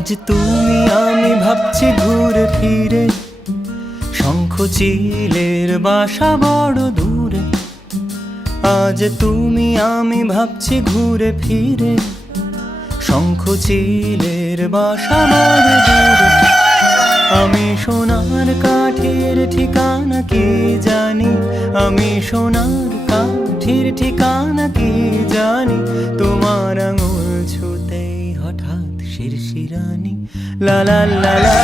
আজ তুমি আমি ভাবছি ঘুরে ফিরে, শঙ্খ চিলের বাসা বড় দূরে। আজ তুমি আমি ভাবছি ঘুরে ফিরে, শঙ্খ চিলের বাসা বড় দূরে। আমি সোনার কাঠির ঠিকানা কি জানি, আমি সোনার কাঠির ঠিকানা কি জানি। তোমার আঙুল ছুতেই হঠাৎ শিরশিরানি। লা লা লা লা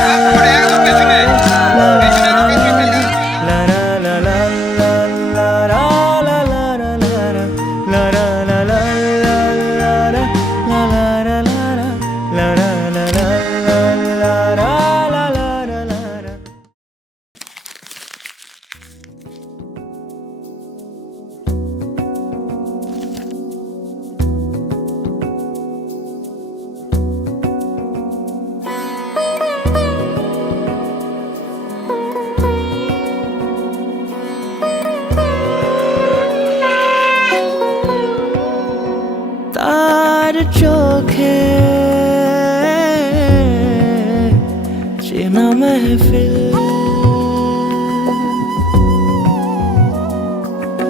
চোখে চেনা মেহফিল,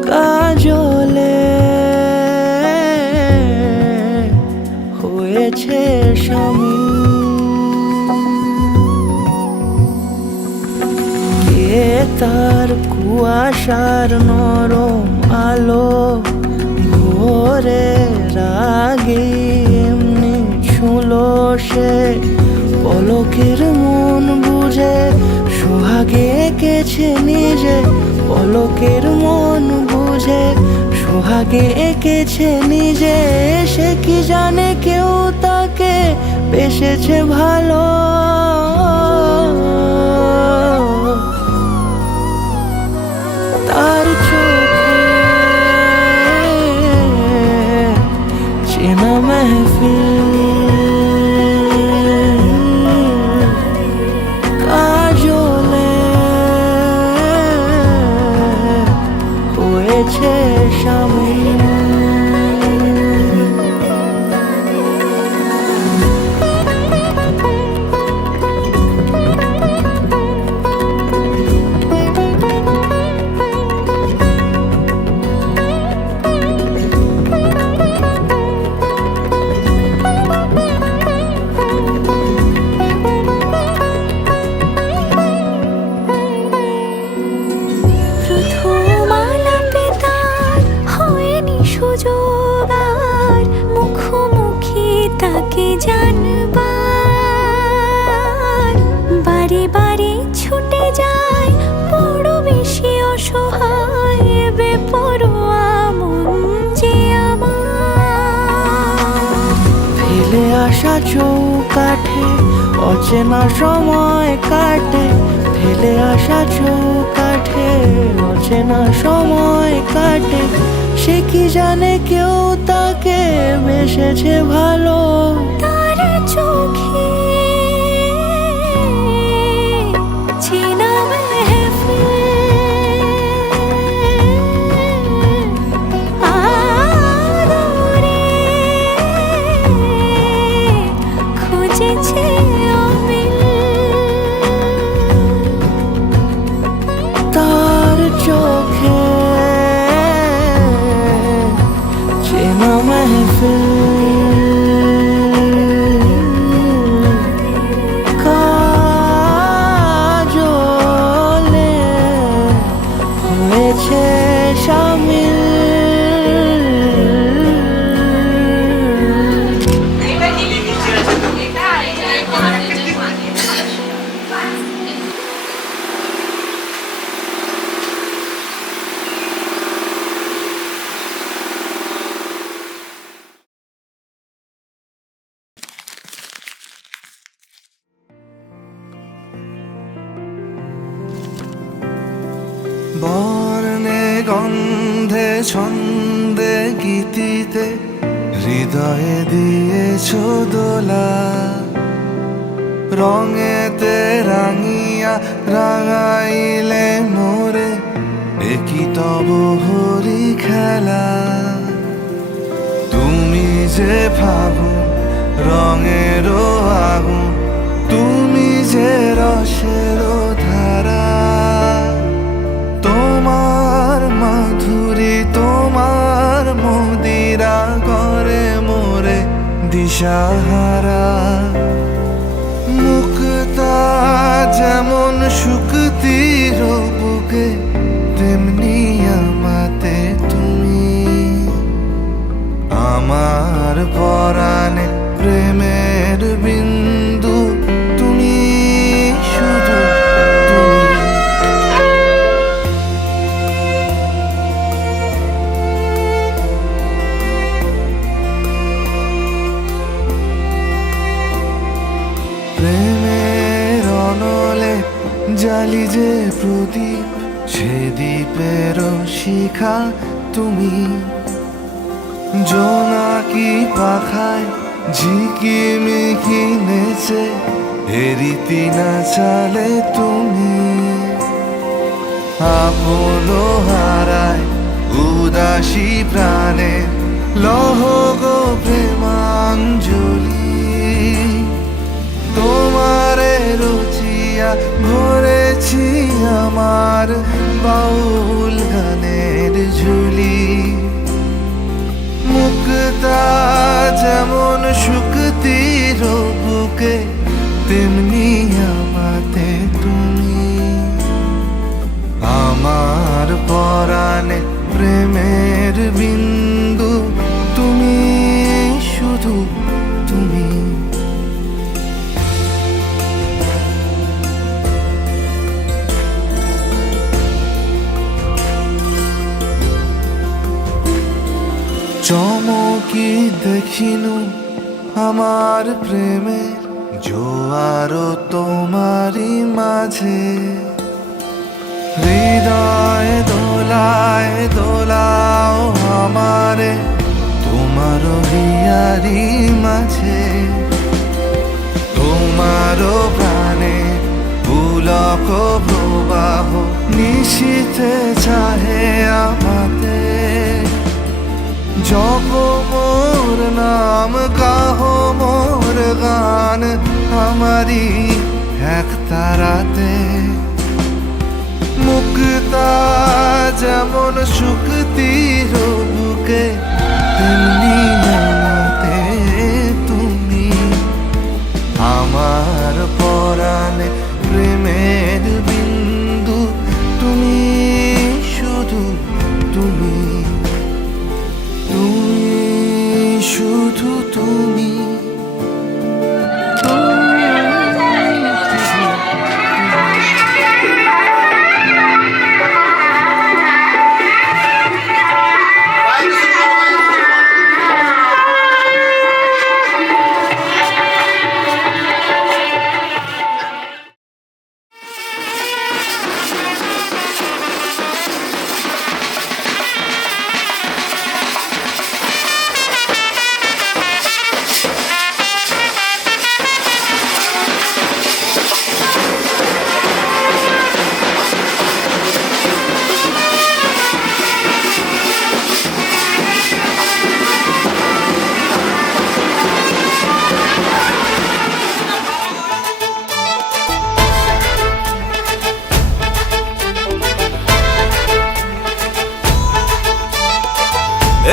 কাজলে হয়েছে শামিল। কে তার কুয়াশার নরম আলো ভোরের আগে এমনি ছুঁলো সে। পলকের মন বুঝে সোহাগে এঁকেছে নিজে, পলকের মন বুঝে সোহাগে এঁকেছে নিজে। সে কি জানে কেউ তাকে বেসেছে ভালো, তার চোখে চেনা মেহফিল, কাজলে হয়েছে শামিল। মুখোমুখি তাকে জানবার বারে বারে ছুটে যায়, বড় বেশি অসহায় বেপরোয়া মন যে আমার। ফেলে আসা চৌকাঠে অচেনা সময় কাটে, ফেলে আসা চৌকাঠে অচেনা সময় কাটে। সে কি জানে কেউ তাকে বেসেছে ভালো, তার চোখে চেনা মেহফিল, আদরে খুঁজেছে অমিল। তার চোখে চেনা মেহফিল, কাজলে হয়েছে শামিল। বর্ণে গন্ধে ছন্দে গীতিতে হৃদয়ে দিয়েছ দোলা। রঙেতে রাঙিয়া রাঙাইলে মোরে, একই তব হরি খেলা। তুমি যে ফাগুন রঙেরও আগুন, দিশাহারা। মুক্তা যেমন শুকতির বুকে, তেমনি আমাতে তুমি। আমার পরাণে প্রেমের বিন্দু, তুমি শুধু তুমি। প্রেমের অনলে জালি যে প্রদীপ, সে দ্বীপের শিখা তুমি। জোনাকি পাখায় ঝিকিমিকি নেচে, এরিতি না চালে তুমি। আপন হারায় উদাসী প্রাণে, লহ গো প্রেমাঞ্জলি। তোমারে রুচিয়া ভরেছি আমার বাউল গানের ঝুলি। মুক্তা যেমন শুকতির বুকে, তেমনি আমাতে তুমি। আমার পরাণে প্রেমের বিন্দু, তুমি শুধু তুমি। চমকি দেখিনু আমার প্রেমের জোয়ার তোমারই মাঝে। হৃদয় দোলায় দোলাও আমারে তোমার হিয়ারি মাঝে। তোমার প্রাণে পুলক প্রবাহ, নিশীথে চাহে আমাতে। জপ মোর নাম, গাহ মোর গান, আমারি এক তারাতে। মুক্তা যেমন শুকতির বুকে, তেমনি আমাতে তুমি। আমার পরাণে প্রেমের বিন্দু, তুমি শুধু তুমি। তুমি শুধু তুমি।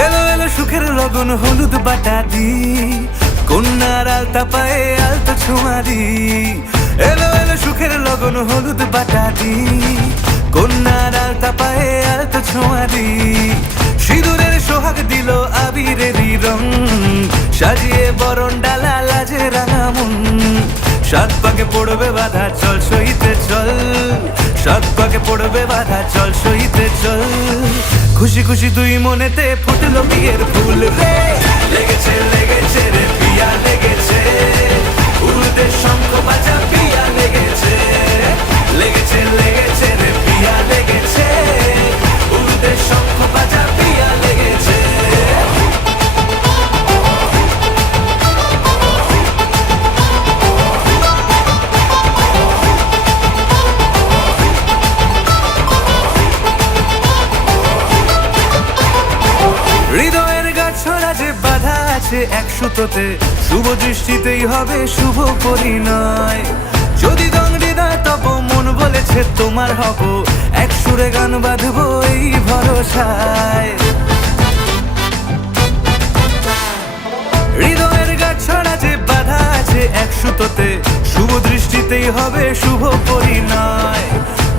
এলো এলো সুখের লগন হলুদ বাটা দি, কন্যার আলতা পায়ে আলতো ছোঁয়া দি। এলো এলো সুখের লগন হলুদ বাটা দি, কন্যার আলতা পায়ে আলতো ছোঁয়া দি। সিঁদুরের সোহাগ দিল আবিরেরই রং, সাজিয়ে বরণ ডালা লাজে রাঙা মন। সাত পাকে পড়বে বাধা, চল সইতে চল। সাত পাকে পড়বে বাধা, চল সইতে চল। খুশি খুশি দুই মনেতে ফুটলো বিয়ের ফুল রে। লেগেছে লেগেছে রে পিয়া লেগেছে, উড়তে শঙ্খ বাজা পিয়া লেগেছে। লেগেছে লেগেছে রে পিয়া লেগেছে, উড়তে শঙ্খ বাজা পিয়া লেগেছে। হৃদয়ের গাছড়া যে বাধা আছে এক সুতোতে, শুভ দৃষ্টিতেই হবে শুভ পরিণয়। যদি দংডিদা তব মন বলেছে তোমার হব, এক সুরে গান বাঁধবো এই ভরসায়। হৃদয়ের গাছ সুতোতে শুভ দৃষ্টিতেই হবে শুভ পরিণয়।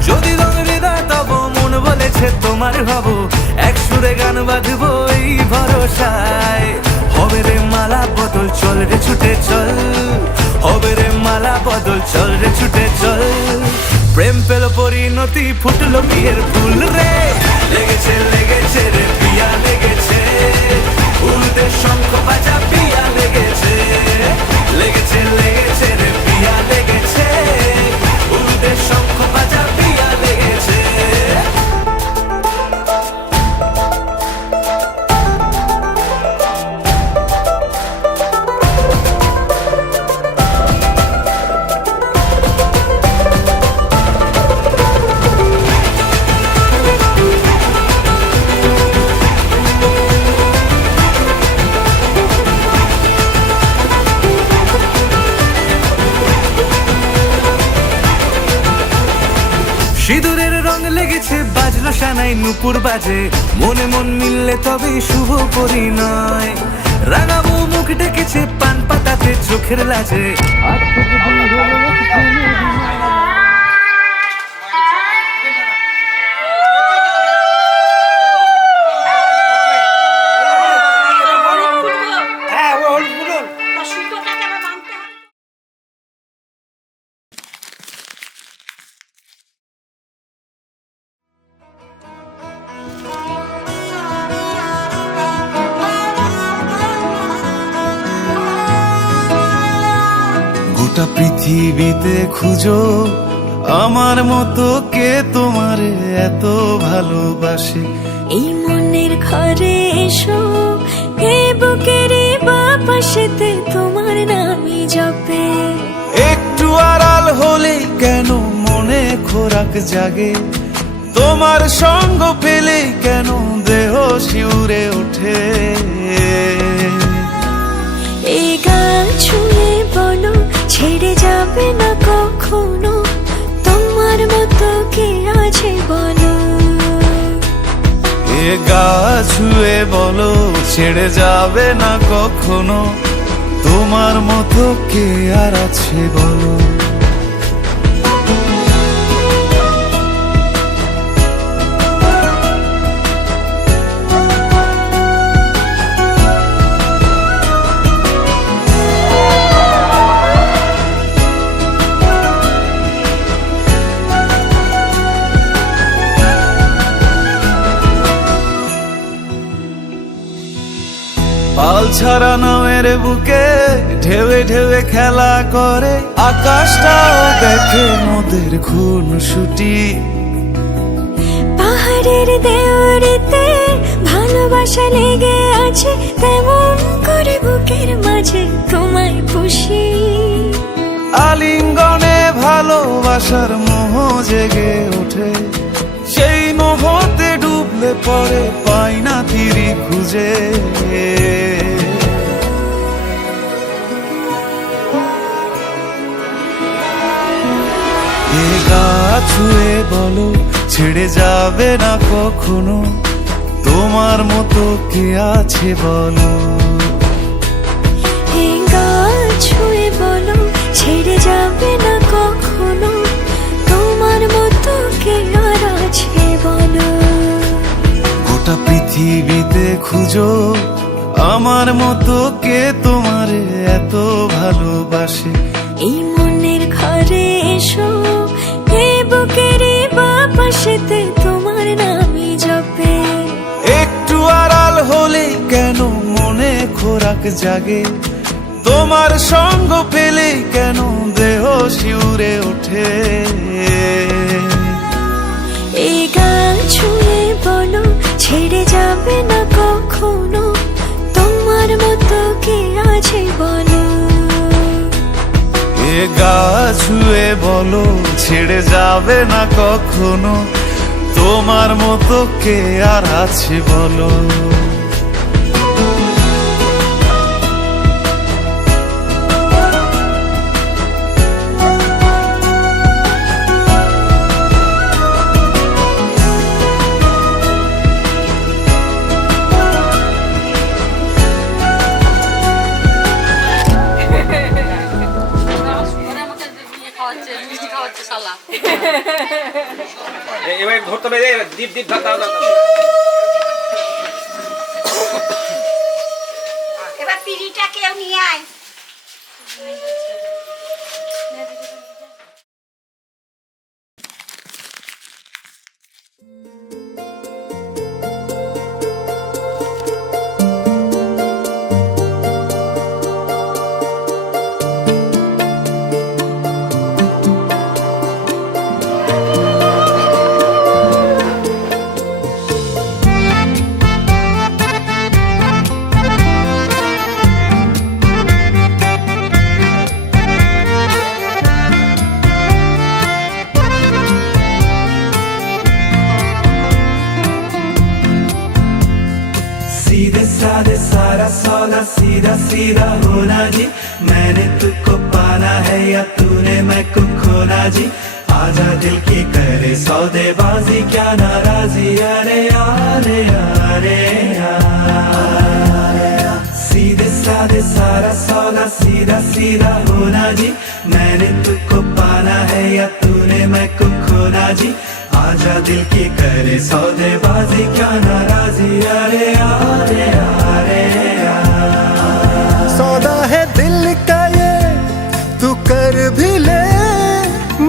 যদি রং হৃদয় তব মন বলেছে তোমার হব, এক সুরে গান বাঁধবো এই ভরসায়। হবে রে মালা বদল চল রে ছুটে চল, হবে রে মালা বদল চল রে ছুটে চল। প্রেম পেল পরিণতি ফুটলো বিয়ের ফুল রে, লেগেছে লেগেছে রে পিয়া লেগেছে, উলতে শঙ্খ বাজা পিয়া লেগেছে, লেগেছে লেগেছে রে পিয়া লেগেছে, উলতে শঙ্খ বাজা পিয়া লেগেছে। সিঁদুরের রং লেগেছে বাজলো সানাই নুপুর বাজে, মনে মন মিললে তবে শুভ পরিণয়। রাঙাবো মুখ ডেকেছে পান পাতাতে চোখের লাজে, গোটা পৃথিবীতে খুঁজো আমার মতো কে তোমারে এত ভালোবাসে। এই মনের ঘরে এসো, এ বুকের বাপাশেতে তোমার নামই জপে। একটু আড়াল হলেই কেন মনে খোরাক জাগে, তোমার সঙ্গ পেলেই কেন দেহ শিউরে ওঠে। এই গান ছুঁয়ে বলো ছেড়ে যাবে না কখনো, তোমার মতো কে আছে বলো। এ গা ছুঁয়ে বলো ছেড়ে যাবে না কখনো, তোমার মতো কে আর আছে বলো। পাল ছাড়া নামের বুকে ঢেউে ঢেউে খেলা করে, আকাশটাও দেখে মোদের খুন ছুটি। পাহাড়ের দেওয়ারিতে ভালোবাসা লেগে আছে, তেমন করে বুকের মাঝে তোমায় পুষি। আলিঙ্গনে ভালোবাসার মোহ জেগে ওঠে, সেই মোহতে ডুবলে পরে পাই না তীরি খুঁজে। এ গা ছুঁয়ে বলো ছেড়ে যাবে না কখনো, তোমার মতো কে আছে বলো। এ গান ছুঁয়ে বলো ছেড়ে যাবে না কখনো, তোমার মতো কে আর আছে বলো। গোটা পৃথিবীতে খুঁজো আমার মতো কে তোমারে এত ভালোবাসে। এই মনের ঘরে এসো, এ বুকের বাপাশেতে তোমার নামই জপে। একটু আড়াল হলেই কেন মনে খোরাক জাগে, তোমার সঙ্গ পেলেই কেন দেহ শিউরে ওঠে। এই গান ছুঁয়ে বলো ছেড়ে যাবে না কখনো, তোমার মতো কে আছে বলো। এ গা ছুঁয়ে বলো ছেড়ে যাবে না কখনো, তোমার মতো কে আর আছে বলো। এবার ধরতে হবে, দীপ দীপ ধর দাও দাও। এবার পিড়িটা কেউ নিয়ে আয়। सीधे साधे सारा सौदा सीधा सीधा होना जी, मैंने तुझको पाना है या तूने मैं को खोना जी, आजा दिल की करे सौदेबाजी क्या नाराजी, अरे अरे अरे सीधे साधे सारा सौदा सीधा सीधा होना जी, मैंने तुझको पाना है या तूने मैं को खोना जी, आजा दिल की करे सौदेबाजी क्या नाराजी, अरे अरे अरे सौदा है दिल का ये तू कर भी ले,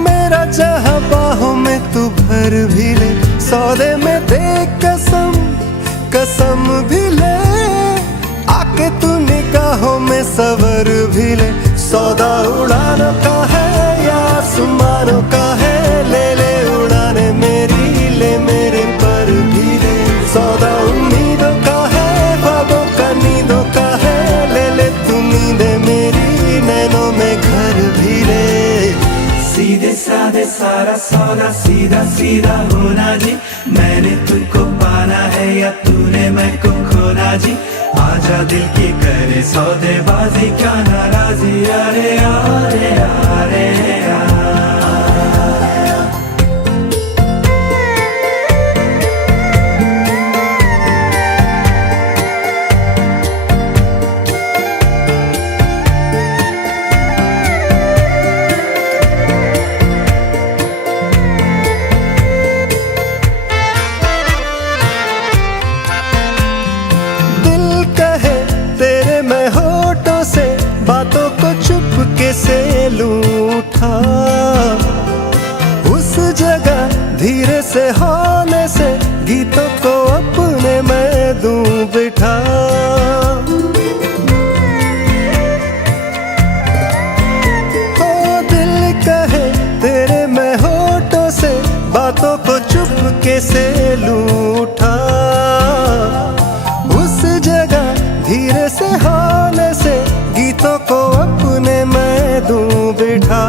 मेरा जहां बाहों में तू भर भी ले, सौदे में दे कसम कसम भी ले, आके तू निगाहों में सवर भी ले, सौदा उड़ानों का है या आसमानों का है, ले ले उड़ाने मेरी ले मेरे पर भी ले, सौदा उम्मीदों का है ख्वाबों का नींदों का है, ले ले तू नींदे मेरी नैनों में घर भी ले। सीधे साधे सारा सौदा सीधा सीधा होना जी, मैंने तुझको पाना है या तूने मैं को खोना जी, आजा दिल की करे सौदेबाजी क्या नाराजी, अरे अरे अरे दिल कहे तेरे मैं होठों से बातों को चुपके से लूठा, उस जगह धीरे से होने से गीतों को अपने मैं दूं बिठा, ओ दिल कहे तेरे मैं होठों से बातों को चुपके से लूठा, उस जगह धीरे से होने से गीतों को अपने मैं दूं बिठा,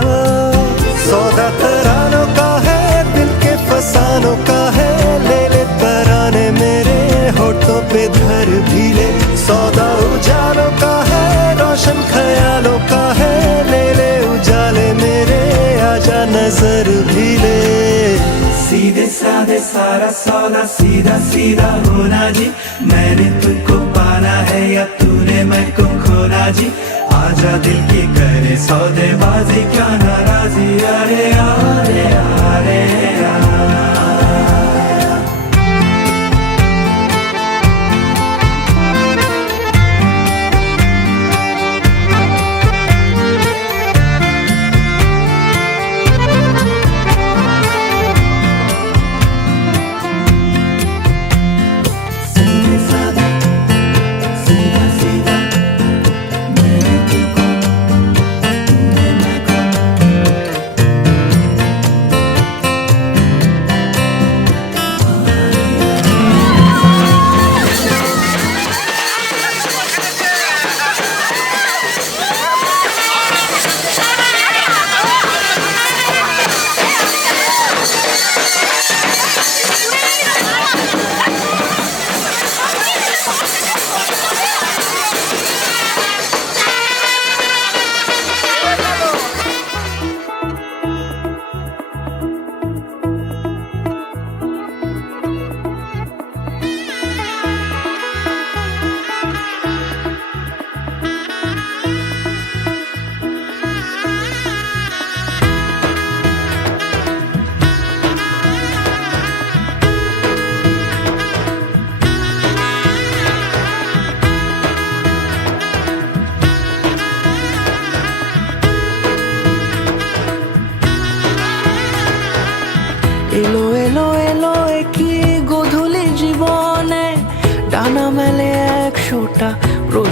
सौदा तरानों का है दिल के फसानों का है, ले ले तराने मेरे होठों पे धर भी ले, सौदा उजालों का है रोशन ख्यालों का है, ले ले उजाले मेरे आजा नजर भी ले। सीधे साधे सारा सौदा सीधा सीधा होना जी, मैंने तुझको पाना है या तूने मैं को खोना जी, आजा दिल की करे सौदेबाजी क्या नाराजी, अरे अरे अरे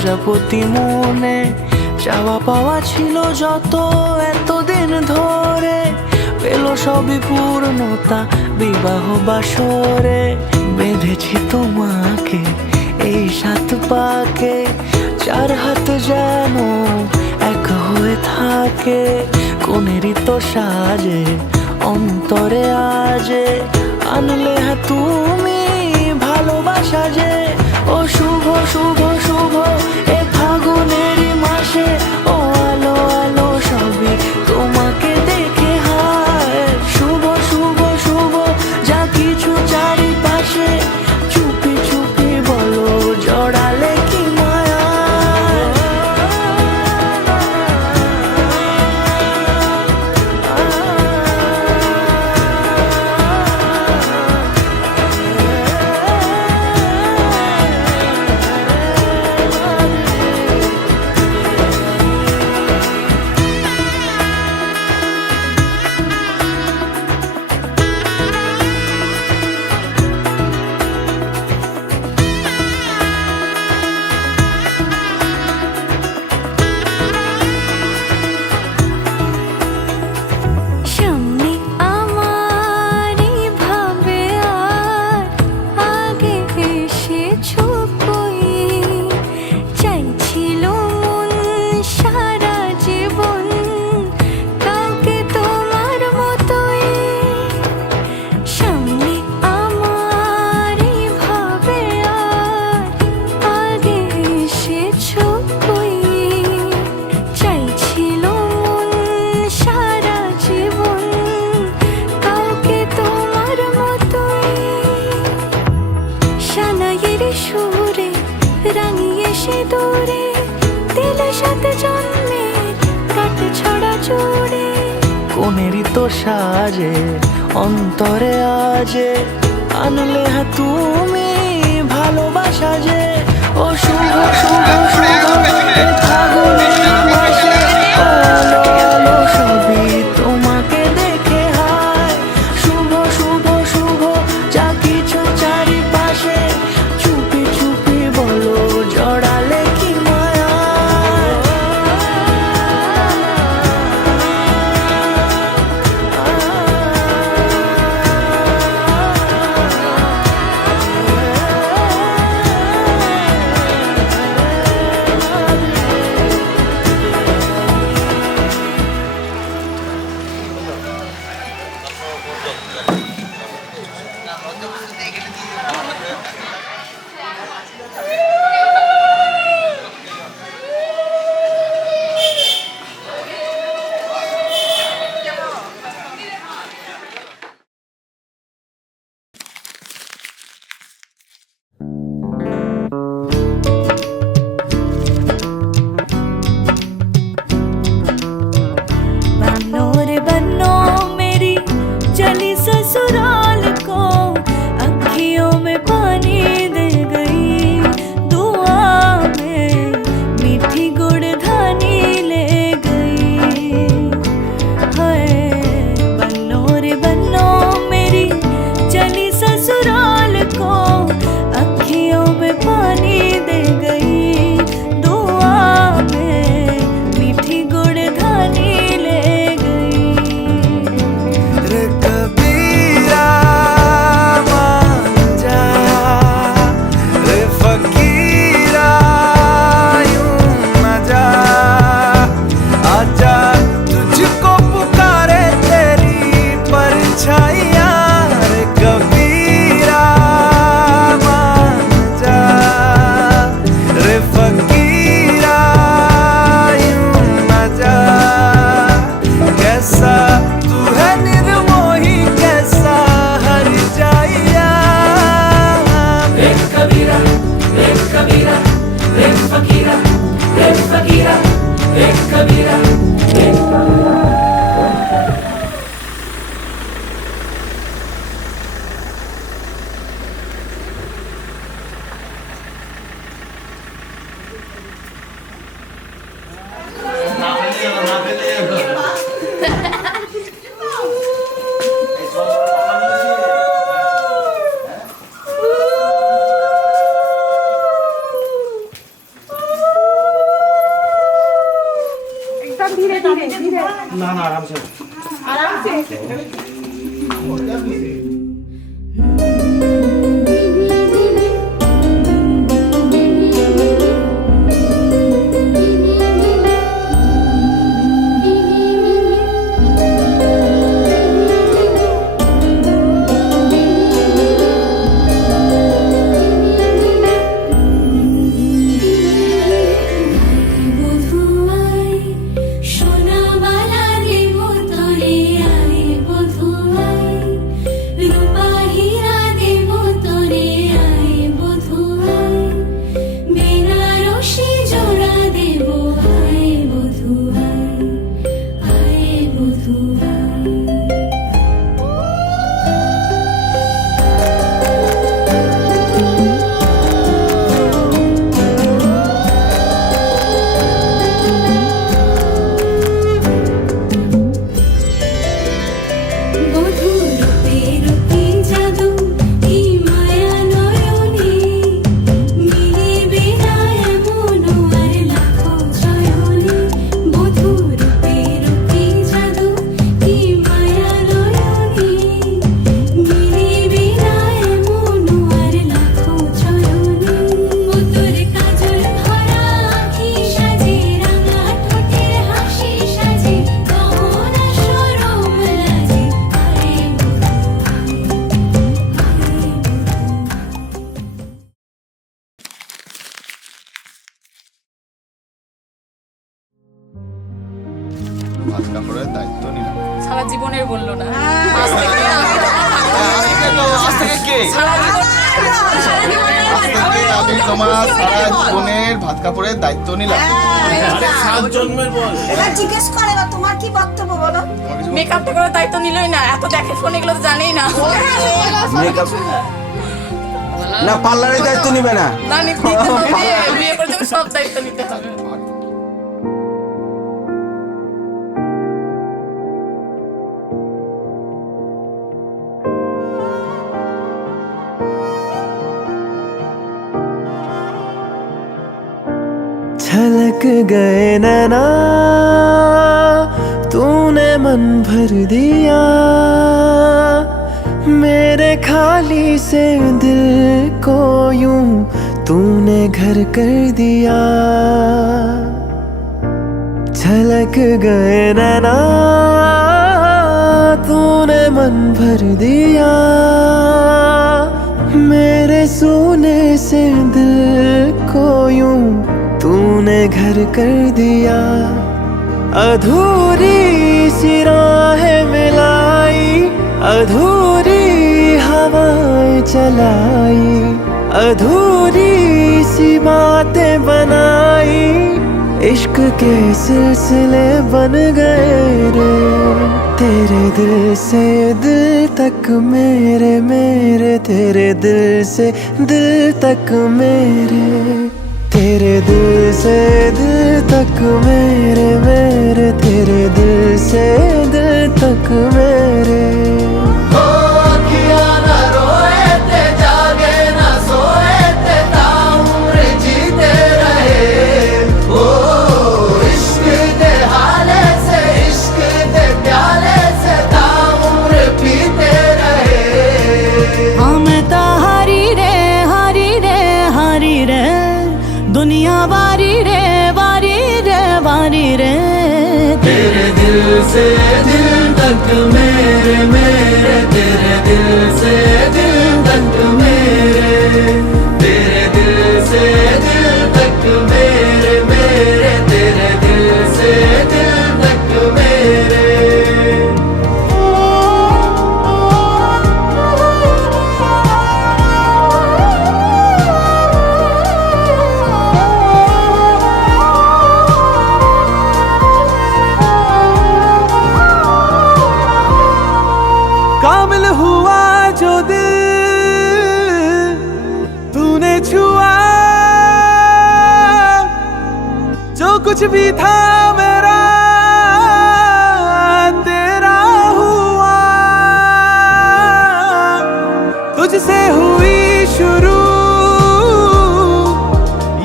প্রজাপতি মনে চাওয়া পাওয়া ছিল যত এতদিন ধরে, পেল সবই পূর্ণতা বিবাহ বাসরে। বেঁধেছি তোমাকে এই 7 পাকে, 4 হাত যেন এক হয়ে থাকে। কোনেরই তো সাজে অন্তরে আজে, আনলে হ্যাঁ তুমি ভালোবাসা যে। ও শুভ শুভ শুভ এ ফাগুনেরই মাসে, ও আলো আলো সবই তোমাকে দেখে হায়। শুভ শুভ শুভ যা কিছু চারিপাশে, চুপি চুপি বলো জড়ালে কি মায়া। সামনে আমারই ভাবে আর আগে এসেছো কই, চাইছিল মন সারা জীবন কাউকে তোমার মতোই। সামনে আমারই ভাবে আর আগে এসেছো কই, চাইছিল মন সারা জীবন কাউকে তোমার মতোই। সানাইয়ের সুরে রাঙিয়ে সে দূরে, দিল 7 জন্মের কাট ছড়া জুড়ে। কোনেরই তো সাজে অন্তরে আজে, আনলে হ্যাঁ তুমি ভালোবাসা যে। ও শুভ শুভ শুভ এ ফাগুনের মাসে, ও আলো আলো সবই তোমাকে দেখে হায়। শুভ শুভ শুভ যা কিছু চারিপাশে, চুপি চুপি বলো জড়ালে কি মায়া। बन्नो रे बन्नो मेरी चली ससुराल को, अखियों में पानी दे गई, दुआ में मीठी गुड़ धानी ले गई। हाय बन्नो रे बन्नो मेरी चली ससुराल को, अखियों में पानी दे गई, दुआ में मीठी गुड़ धानी ले गई। रे कबीरा मान जा, रे फकीरा यूं न जा, आजा तुझको पुकारे तेरी परछाइयाँ। रे कबीरा मान जा, रे फकीरा यूं न जा, कैसा तू है निर्मोही कैसा हर जाइया। ना ना आराम से বধুয়াই সোনামালা দেব তরে আয় বধুয়াই রূপা হীরা দেব তরে আয় বধুয়াই বেনারসি জোড়া দেব আয় বধুয়াই আয় বধুয়াই বধূরূপে রূপে জাদু কি মায়া নয়নে মিলিবে না এমন আর লাখো চয়নে বধূরূপে রূপে জাদু কি মায়া নয়নে মিলিবে না এমন আর লাখো চয়নে তোর কাজল ভরা আঁখি সাজে রাঙা ঠোঁটের হাসি সাজে গহনা সরম লাজে আরে ভাত কাপড়ের দায়িত্ব নিলাম। সারা জীবনের বললো না আমি তোমার সারা জীবনের ভাত কাপড়ের দায়িত্ব নিলাম। এবার জিজ্ঞেস করে এবার তোমার কি বক্তব্য বলো? মেকআপটা করার দায়িত্ব নিলই না, এত দেখে ফোন এগুলো তো জানেই না। না পার্লারের দায়িত্ব নিবে না না নিতে হবে, বিয়ে করে যখন সব দায়িত্ব নিতে হবে। छलक गए नैना तूने मन भर दिया मेरे खाली से दिल को यूं तूने घर कर दिया छलक गए नैना तूने मन भर दिया मेरे सोने से दिल को यूं तूने घर कर दिया अधूरी सी राहें मिलाई अधूरी हवाएं चलाई अधूरी सी बातें बनाई इश्क के सिलसिले बन गए रे तेरे दिल से दिल तक मेरे मेरे तेरे दिल से दिल तक मेरे तेरे दिल से दिल तक मेरे मेरे तेरे दिल से दिल तक मेरे दुनिया वारी रे वारी रे वारी रे तेरे दिल से दिल तक मेरे मेरे तेरे दिल से दिल तक मेरे तेरे दिल से दिल तक मेरे मेरे तेरे दिल से दिल तक मेरे कामिल हुआ जो दिल तूने छुआ जो कुछ भी था मेरा तेरा हुआ तुझसे हुई शुरू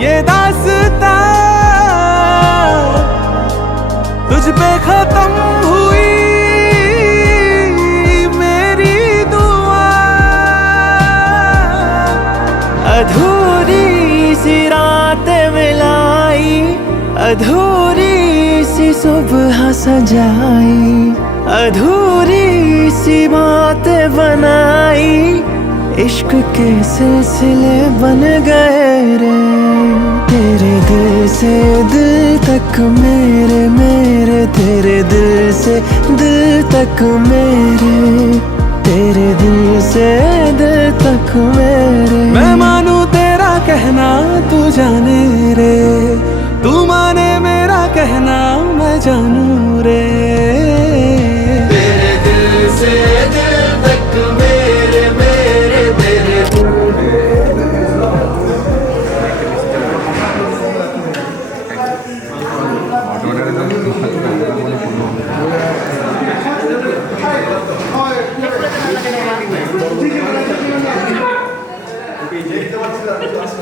ये दास्तां तुझ पे खत्म अधूरी सी सुबह सजाई, अधूरी सी बातें बनाई, इश्क के सिलसिले बन गए रे। तेरे दिल से दिल तक मेरे, मेरे तेरे दिल से दिल तक मेरे, तेरे दिल से दिल तक मेरे। मैं मानूं तेरा कहना तू जाने रे, तू माने मेरा कहना मैं जानूं रे। तेरे दिल से दिल तक मेरे, मेरे तेरे জবরদস্ত